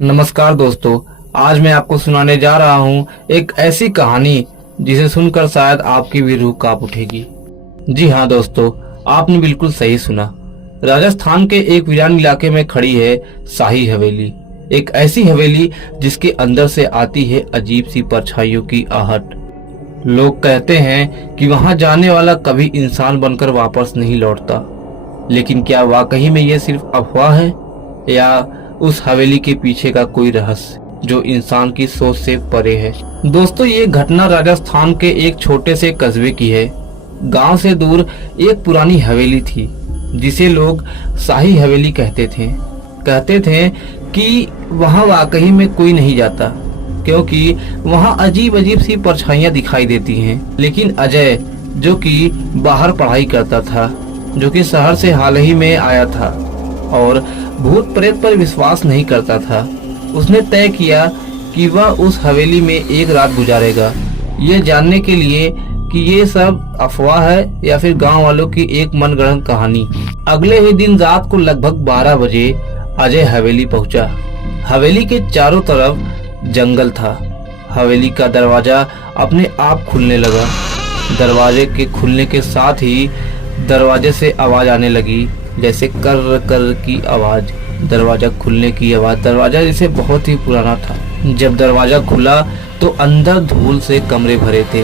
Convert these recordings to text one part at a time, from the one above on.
नमस्कार दोस्तों, आज मैं आपको सुनाने जा रहा हूँ एक ऐसी कहानी जिसे सुनकर शायद आपकी भी रूह कांप उठेगी। जी हाँ दोस्तों, आपने बिल्कुल सही सुना। राजस्थान के एक वीरान इलाके में खड़ी है शाही हवेली। एक ऐसी हवेली जिसके अंदर से आती है अजीब सी परछाइयों की आहट। लोग कहते हैं कि वहां जाने वाला कभी इंसान बनकर वापस नहीं लौटता, लेकिन क्या वाकई में ये सिर्फ अफवाह है या उस हवेली के पीछे का कोई रहस्य जो इंसान की सोच से परे है। दोस्तों, ये घटना राजस्थान के एक छोटे से कस्बे की है। गांव से दूर एक पुरानी हवेली थी जिसे लोग शाही हवेली कहते थे कि वहां वाकई में कोई नहीं जाता, क्योंकि वहां अजीब अजीब सी परछाइयां दिखाई देती हैं। लेकिन अजय, जो कि बाहर पढ़ाई करता था, जो कि शहर से हाल ही में आया था और भूत प्रेत पर विश्वास नहीं करता था, उसने तय किया कि वह उस हवेली में एक रात गुजारेगा, ये जानने के लिए कि ये सब अफवाह है या फिर गांव वालों की एक मनगढ़ंत कहानी। अगले ही दिन रात को लगभग 12 बजे अजय हवेली पहुंचा। हवेली के चारों तरफ जंगल था। हवेली का दरवाजा अपने आप खुलने लगा। दरवाजे के खुलने के साथ ही दरवाजे से आवाज आने लगी, जैसे कर कर की आवाज। दरवाजा खुलने की आवाज। दरवाजा जैसे बहुत ही पुराना था। जब दरवाजा खुला तो अंदर धूल से कमरे भरे थे।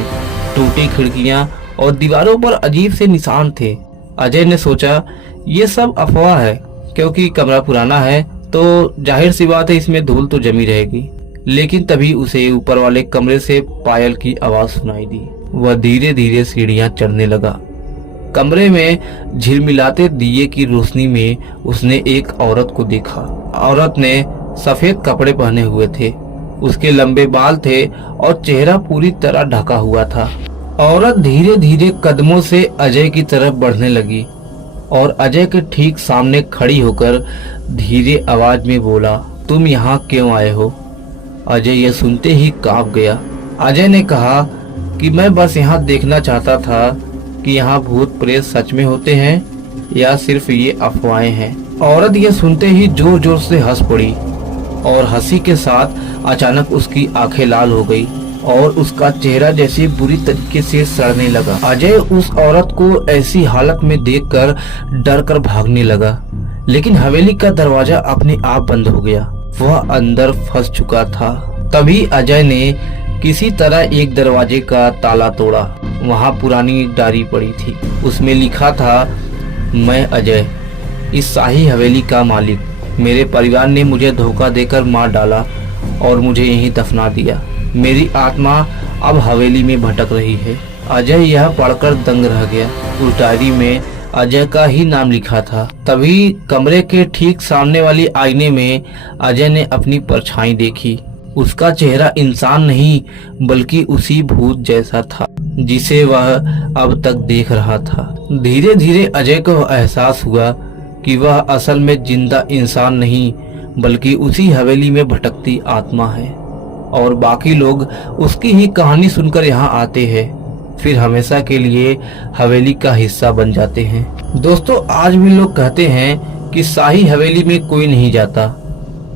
टूटी खिड़कियां और दीवारों पर अजीब से निशान थे। अजय ने सोचा ये सब अफवाह है, क्योंकि कमरा पुराना है तो जाहिर सी बात है इसमें धूल तो जमी रहेगी। लेकिन तभी उसे ऊपर वाले कमरे से पायल की आवाज सुनाई दी। वह धीरे धीरे सीढ़ियां चढ़ने लगा। कमरे में झिलमिलाते दिए की रोशनी में उसने एक औरत को देखा। औरत ने सफेद कपड़े पहने हुए थे, उसके लंबे बाल थे और चेहरा पूरी तरह ढका हुआ था। औरत धीरे धीरे कदमों से अजय की तरफ बढ़ने लगी और अजय के ठीक सामने खड़ी होकर धीरे आवाज में बोला, तुम यहाँ क्यों आए हो? अजय यह सुनते ही कांप गया। अजय ने कहा कि मैं बस यहाँ देखना चाहता था कि यहाँ भूत प्रेत सच में होते हैं या सिर्फ ये अफवाहें हैं। औरत ये सुनते ही जोर जोर से हंस पड़ी और हंसी के साथ अचानक उसकी आंखें लाल हो गई और उसका चेहरा जैसे बुरी तरीके से सड़ने लगा। अजय उस औरत को ऐसी हालत में देखकर डर कर भागने लगा, लेकिन हवेली का दरवाजा अपने आप बंद हो गया। वह अंदर फंस चुका था। तभी अजय ने किसी तरह एक दरवाजे का ताला तोड़ा। वहाँ पुरानी डायरी पड़ी थी, उसमें लिखा था, मैं अजय, इस शाही हवेली का मालिक। मेरे परिवार ने मुझे धोखा देकर मार डाला और मुझे यहीं दफना दिया। मेरी आत्मा अब हवेली में भटक रही है। अजय यह पढ़कर दंग रह गया। उस डायरी में अजय का ही नाम लिखा था। तभी कमरे के ठीक सामने वाली आईने में अजय ने अपनी परछाई देखी। उसका चेहरा इंसान नहीं बल्कि उसी भूत जैसा था जिसे वह अब तक देख रहा था। धीरे धीरे अजय को एहसास हुआ कि वह असल में जिंदा इंसान नहीं बल्कि उसी हवेली में भटकती आत्मा है और बाकी लोग उसकी ही कहानी सुनकर यहाँ आते हैं, फिर हमेशा के लिए हवेली का हिस्सा बन जाते हैं। दोस्तों, आज भी लोग कहते हैं कि शाही हवेली में कोई नहीं जाता।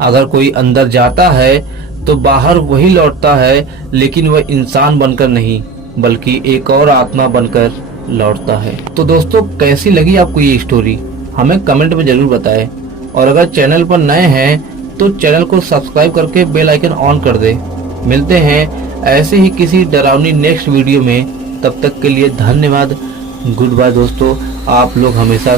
अगर कोई अंदर जाता है तो बाहर वही लौटता है, लेकिन वह इंसान बनकर नहीं बल्कि एक और आत्मा बनकर लौटता है। तो दोस्तों, कैसी लगी आपको ये स्टोरी हमें कमेंट में जरूर बताएं और अगर चैनल पर नए हैं तो चैनल को सब्सक्राइब करके बेल आइकन ऑन कर दें। मिलते हैं ऐसे ही किसी डरावनी नेक्स्ट वीडियो में। तब तक के लिए धन्यवाद। गुड बाय दोस्तों। आप लोग हमेशा